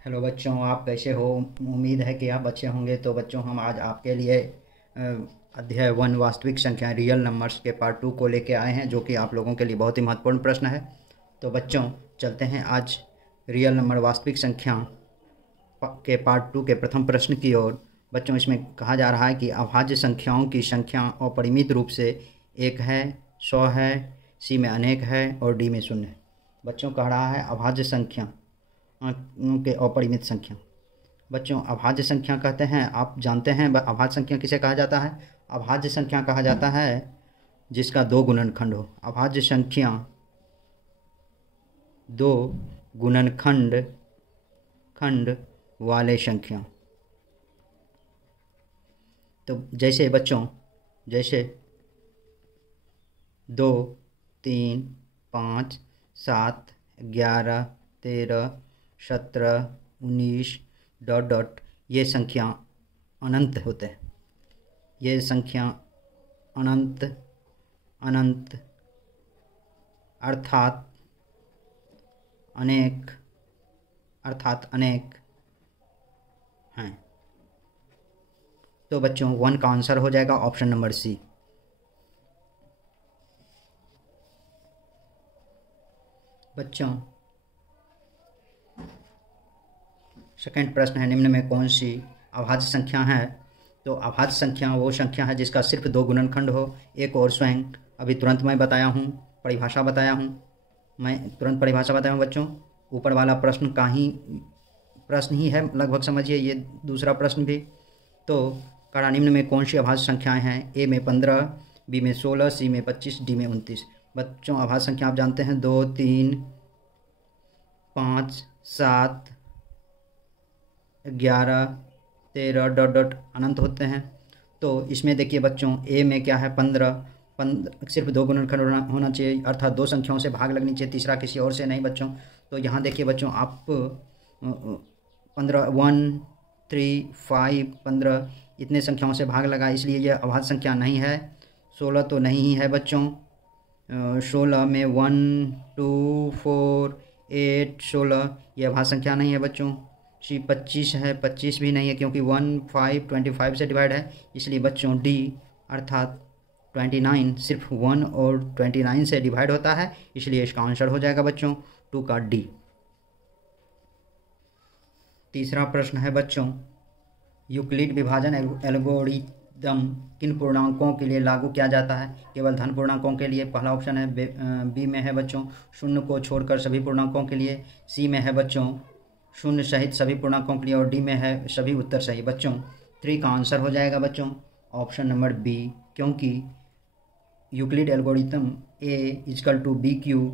Hello बच्चों, आप कैसे हो? उम्मीद है कि आप अच्छे होंगे। तो बच्चों, हम आज आपके लिए अध्याय 1 वास्तविक संख्या रियल नंबर्स के पार्ट 2 को लेके आए हैं, जो कि आप लोगों के लिए बहुत ही महत्वपूर्ण प्रश्न है। तो बच्चों, चलते हैं आज रियल नंबर वास्तविक संख्या के पार्ट 2 के प्रथम प्रश्न की ओर। बच्चों, इसमें कहा जा रहा है कि अभाज्य संख्याओं की संख्या अपरिमित रूप से एक है, 100 है, सी में अनेक है और डी में शून्य है। बच्चों, कह रहा है अभाज्य संख्या के अपरिमित संख्या। बच्चों, अभाज्य संख्या कहते हैं, आप जानते हैं अभाज्य संख्या किसे कहा जाता है? अभाज्य संख्या कहा जाता है जिसका दो गुणनखंड हो। अभाज्य संख्या दो गुणनखंड खंड वाले संख्या। तो जैसे बच्चों, जैसे 2, 3, 5, 7, 11, 13, 17, 19 ... ये संख्या अनंत होते हैं। ये संख्या अनंत अनंत अर्थात अनेक हैं। तो बच्चों, 1 का आंसर हो जाएगा ऑप्शन नंबर सी। बच्चों, सेकंड प्रश्न है, निम्न में कौन सी अभाज्य संख्या है? तो अभाज्य संख्या वो संख्या है जिसका सिर्फ दो गुणनखंड हो, एक और स्वयं। अभी तुरंत मैं बताया हूँ, परिभाषा बताया हूँ, बच्चों। ऊपर वाला प्रश्न ही है, लगभग समझिए, ये दूसरा प्रश्न भी। तो कड़ा निम्न में कौन सी अभाज्य संख्याएं हैं? ए में 15, बी में 16, सी में 25, डी में 29। बच्चों, अभाज्य संख्या आप जानते हैं, 2, 3, 5, 7, 11, 13 ... अनंत होते हैं। तो इसमें देखिए बच्चों, ए में क्या है? 15 सिर्फ दो गुणनखंड होना चाहिए, अर्थात दो संख्याओं से भाग लगनी चाहिए, तीसरा किसी और से नहीं बच्चों। तो यहाँ देखिए बच्चों, आप 15, 1, 3, 5, 15 इतने संख्याओं से भाग लगा, इसलिए यह अभाज्य संख्या नहीं है। 16 तो नहीं ही है बच्चों। 16 में 1, 2, 4, 8, 16 ये अभाज्य संख्या नहीं है बच्चों। 25 है, 25 भी नहीं है, क्योंकि 1, 5, 25 से डिवाइड है। इसलिए बच्चों डी अर्थात 29 सिर्फ 1 और 29 से डिवाइड होता है, इसलिए इसका आंसर हो जाएगा बच्चों 2 का डी। तीसरा प्रश्न है बच्चों, यूक्लिड विभाजन एल्गोरिदम किन पूर्णांकों के लिए लागू किया जाता है? केवल धन पूर्णांकों के लिए, पहला ऑप्शन है। बी में है बच्चों शून्य को छोड़कर सभी पूर्णांकों के लिए। सी में है बच्चों शून्य सहित सभी पूर्णांकों के लिए, और डी में है सभी उत्तर सही। बच्चों, 3 का आंसर हो जाएगा बच्चों ऑप्शन नंबर बी, क्योंकि Euclid algorithm A is equal to B Q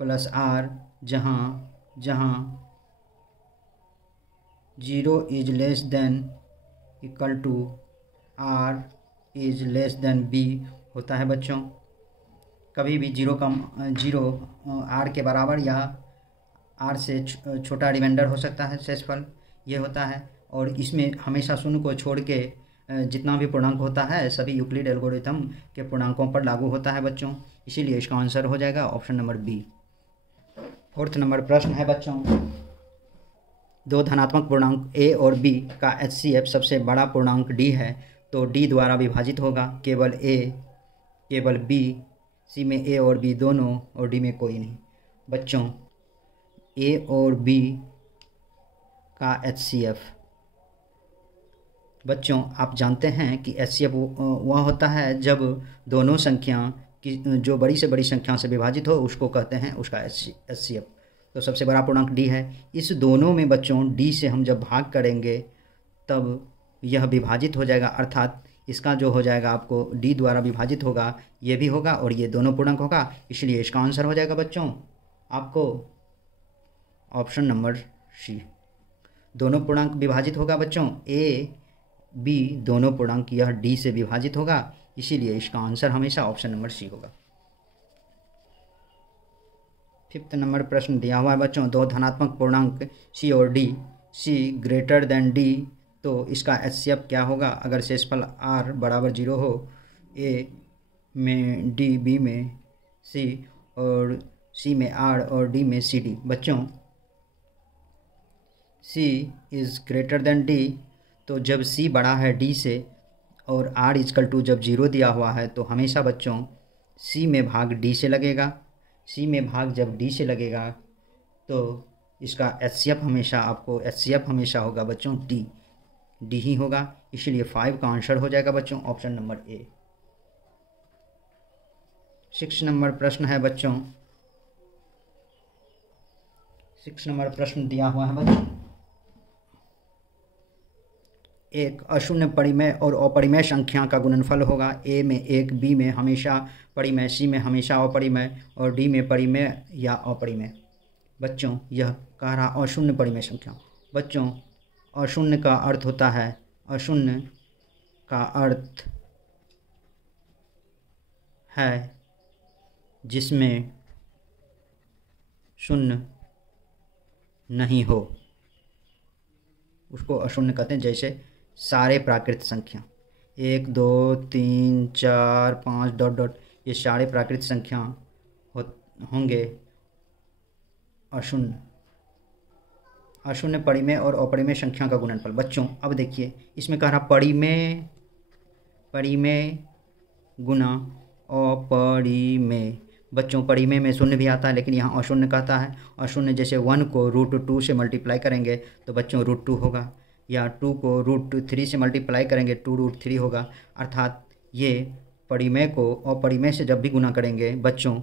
plus R, जहाँ 0 is less than equal to R is less than B होता है बच्चों। कभी भी जीरो आर के बराबर या आर से छोटा रिमाइंडर हो सकता है, शेषफल ये होता है। और इसमें हमेशा शून्य को छोड़ के जितना भी पूर्णांक होता है सभी यूक्लिड एल्गोरिथम के पूर्णांकों पर लागू होता है बच्चों, इसीलिए इसका आंसर हो जाएगा option number B. Fourth number प्रश्न है बच्चों, दो धनात्मक पूर्णांक a और b का HCF सबसे बड़ा पूर्णांक d है, तो d द्वारा विभाजित होगा केवल a, केवल b, c में a और b दोनों और d में कोई नहीं। बच्चों, a और b का HCF, बच्चों आप जानते हैं कि HCF वह होता है जब दोनों संख्या की जो बड़ी से बड़ी संख्या से विभाजित हो उसको कहते हैं उसका HCF। तो सबसे बड़ा पूर्णांक d है। इस दोनों में बच्चों d से हम जब भाग करेंगे तब यह विभाजित हो जाएगा, अर्थात इसका जो हो जाएगा आपको d द्वारा विभाजित होगा, ये भी होगा और ये दोनों पूर्णांक होगा, इसलिए इसका आंसर हो जाएगा बच्चों आपको ऑप्शन नंबर सी। दोनों पूर्णांक विभाजित होगा बच्चों, a b दोनों पूर्णांक यह d से विभाजित होगा, इसीलिए इसका आंसर हमेशा ऑप्शन नंबर सी होगा। फिफ्थ नंबर प्रश्न दिया हुआ है बच्चों, दो धनात्मक पूर्णांक c और d, c greater than d, तो इसका HCF क्या होगा अगर शेषफल r बराबर 0 हो? a में d, b में c और c में r और d में cd। बच्चों, सी इज़ ग्रेटर देन डी, तो जब सी बड़ा है डी से और आर इजकल टू जब 0 दिया हुआ है तो हमेशा बच्चों सी में भाग डी से लगेगा। सी में भाग जब डी से लगेगा तो इसका एचसीएफ हमेशा आपको एचसीएफ हमेशा होगा बच्चों डी ही होगा, इसीलिए 5 का आंसर हो जाएगा बच्चों ऑप्शन नंबर ए। 6 नंबर प्रश्न है बच्चों, 6 नंबर प्रश्न दिया हुआ है बच्चों, एक अशून्य परिमेय और अपरिमेय संख्या का गुणनफल होगा। ए में 1, बी में हमेशा परिमेय, सी में हमेशा अपरिमेय और डी में परिमेय या अपरिमेय। बच्चों यह कह रहा अशून्य परिमेय संख्या। बच्चों अशून्य का अर्थ होता है, अशून्य का अर्थ है जिसमें शून्य नहीं हो, उसको अशून्य कहते हैं। जैसे सारे प्राकृत संख्या 1 2 3 4 5 डॉट डॉट, ये सारे प्राकृत संख्या होंगे अशून्य। अशून्य परिमेय और अपरिमेय संख्या का गुणनफल। बच्चों अब देखिए इसमें कह रहा परिमेय गुना अपरिमेय। बच्चों परिमेय में शून्य भी आता है लेकिन यहाँ अशून्य कहता है। अशून्य जैसे 1 को √2 से मल्टीप्लाई करेंगे तो बच्चों √2 होगा, या 2 को √3 से मल्टीप्लाई करेंगे 2√3 होगा। अर्थात ये परिमेय को अपरिमेय से जब भी गुना करेंगे बच्चों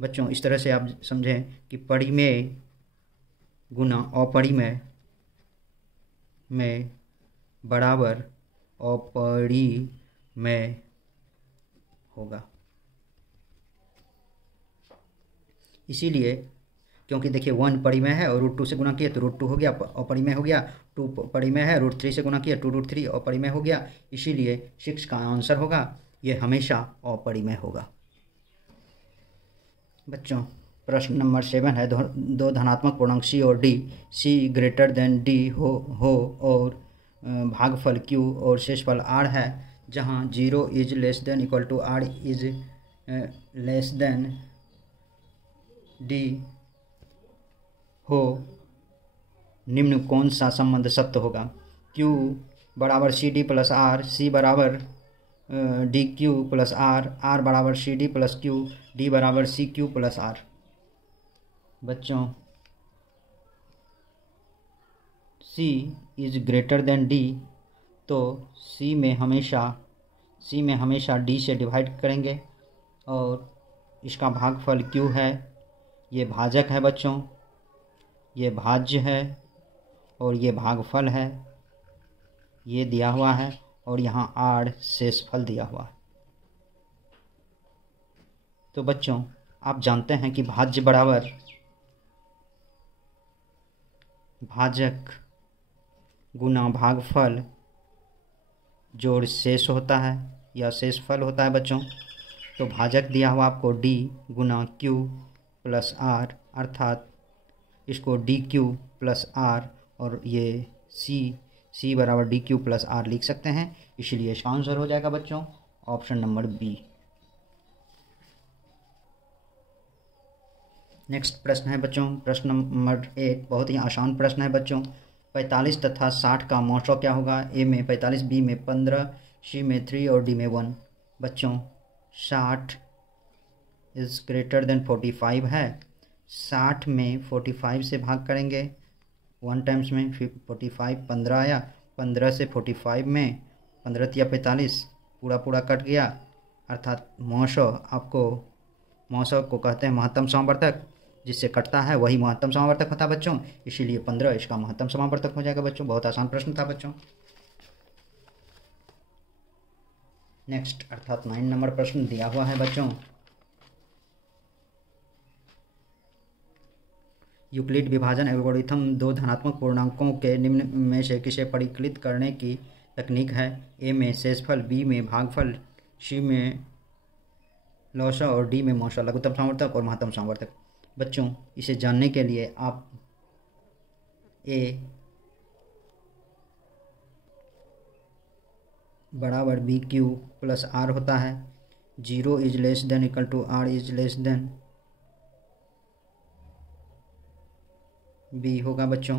बच्चों इस तरह से आप समझें कि परिमेय गुना अपरिमेय में बराबर अपरिमेय होगा। इसीलिए क्योंकि देखिए 1 परिमेय है और √2 से गुना किया तो √2 हो गया, अपरिमेय हो गया। 2 परिमेय है, √3 से गुना किया 2√3 अपरिमेय हो गया। इसीलिए 6 का आंसर होगा, ये हमेशा अपरिमेय होगा। बच्चों प्रश्न नंबर 7 है, दो धनात्मक पूर्णांक सी और डी, सी ग्रेटर देन डी हो और भागफल Q और शेषफल R है, जहाँ 0 is less than equal to R is less than D हो, निम्न कौन सा संबंध सत्य होगा? Q बराबर CD प्लस R, C बराबर DQ प्लस R, R बराबर CD प्लस Q, D बराबर CQ प्लस R। बच्चों C is greater than D, तो C में हमेशा D से डिवाइड करेंगे और इसका भागफल Q है, ये भाजक है बच्चों, ये भाज्य है और ये भागफल है, ये दिया हुआ है और यहाँ R शेषफल दिया हुआ है। तो बच्चों आप जानते हैं कि भाज्य बराबर भाजक गुना भागफल जोड़ शेष होता है या शेषफल होता है बच्चों। तो भाजक दिया हुआ आपको D गुना Q प्लस R, अर्थात इसको DQ प्लस R और ये C बराबर DQ प्लस R लिख सकते हैं, इसलिए इसका आंसर हो जाएगा बच्चों ऑप्शन नंबर बी। नेक्स्ट प्रश्न है बच्चों, प्रश्न नंबर 8, बहुत ही आसान प्रश्न है बच्चों। 45 तथा 60 का मौसों क्या होगा? ए में 45, बी में 15, सी में 3 और डी में 1। बच्चों 60 इज़ ग्रेटर देन 45 है, 60 में 45 से भाग करेंगे 1 टाइम्स में, फिर 45 15 आया, 15 से 45 में 15 या 45 पूरा कट गया, अर्थात मौसों को कहते हैं महत्तम समावर्तक, जिससे कटता है वही महत्तम समावर्तक होता है बच्चों, इसीलिए 15 इसका महत्तम समावर्तक हो जाएगा बच्चों। बहुत आसान प्रश्न था बच्चों। नेक्स्ट अर्थात 9 नंबर प्रश्न दिया हुआ है बच्चों, यूक्लिड विभाजन एल्गोरिथम दो धनात्मक पूर्णांकों के निम्न में से किसे परिकलित करने की तकनीक है? ए में शेषफल, बी में भागफल, सी में लौसा और डी में मौसा, लघुत्तम समावर्तक और महत्तम समावर्तक। बच्चों इसे जानने के लिए आप ए बराबर BQ प्लस R होता है, 0 is less than equal to R is less than B होगा बच्चों।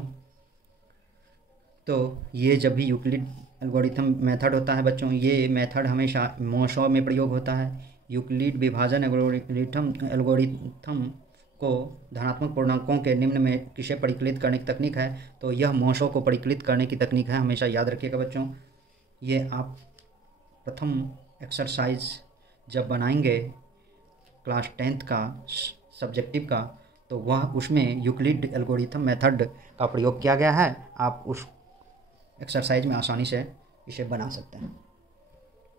तो ये जब भी यूक्लिड एल्गोरिथम मेथड होता है बच्चों, ये मेथड हमेशा मोशो में प्रयोग होता है। यूक्लिड विभाजन एल्गोरिथम को धनात्मक पूर्णांकों के निम्न में किसे परिकलित करने की तकनीक है, तो यह मोशो को परिकलित करने की तकनीक है, हमेशा याद रखिएगा बच्चों। ये आप प्रथम एक्सरसाइज जब बनाएंगे क्लास 10th का सब्जेक्टिव का, तो वह उसमें यूक्लिड एल्गोरिथम मेथड का प्रयोग किया गया है। आप उस एक्सरसाइज में आसानी से इसे बना सकते हैं।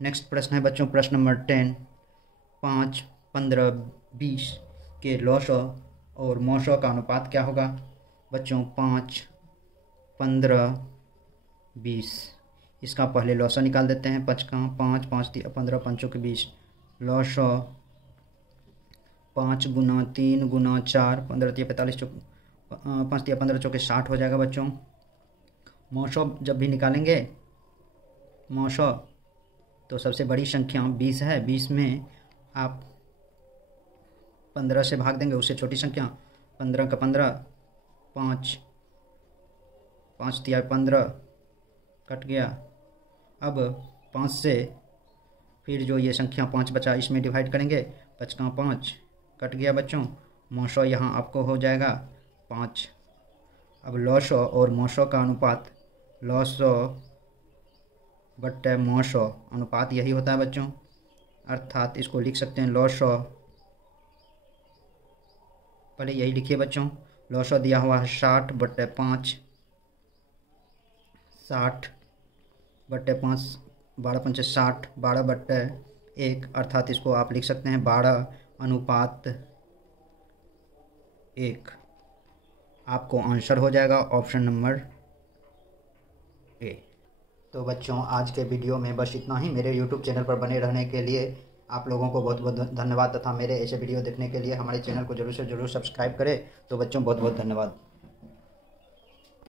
नेक्स्ट प्रश्न है बच्चों, प्रश्न नंबर 10, 5, 15, 20 के लॉसो और मोशो का अनुपात क्या होगा बच्चों? 5, 15, 20। इसका पहले लॉसो निकाल देते हैं। 5 का 5, 5 3 15, 5 के 20। लॉसो 5 गुना 3 गुना 4, 15 3 45, 5 3 15 चौके 60 हो जाएगा बच्चों। मोशो जब भी निकालेंगे मोशो, तो सबसे बड़ी संख्या 20 है। 20 में आप 15 से भाग देंगे, उससे छोटी संख्या 15 का 15, 5 5 3 15 कट गया। अब 5 से फिर जो ये संख्या 5 बचा, इसमें डिवाइड करेंगे। 5 का 5 कट गया बच्चों। मोशो यहाँ आपको हो जाएगा 5। अब लॉसो और मोशो का अनुपात, लॉसो बट्टे मोशो अनुपात यही होता है बच्चों। अर्थात इसको लिख सकते हैं लॉसो, पहले यही लिखिए बच्चों। लॉसो दिया हुआ है 60 बट्टे 5, 60 बट्टे 5, 12 पंचे 60, 12 बट्टे 1, अर्थात इसको आप लिख सकते हैं 12 अनुपात 1। आपको आंसर हो जाएगा ऑप्शन नंबर ए। तो बच्चों आज के वीडियो में बस इतना ही। मेरे यूट्यूब चैनल पर बने रहने के लिए आप लोगों को बहुत बहुत धन्यवाद, तथा मेरे ऐसे वीडियो देखने के लिए हमारे चैनल को जरूर से जरूर सब्सक्राइब करें। तो बच्चों बहुत बहुत धन्यवाद।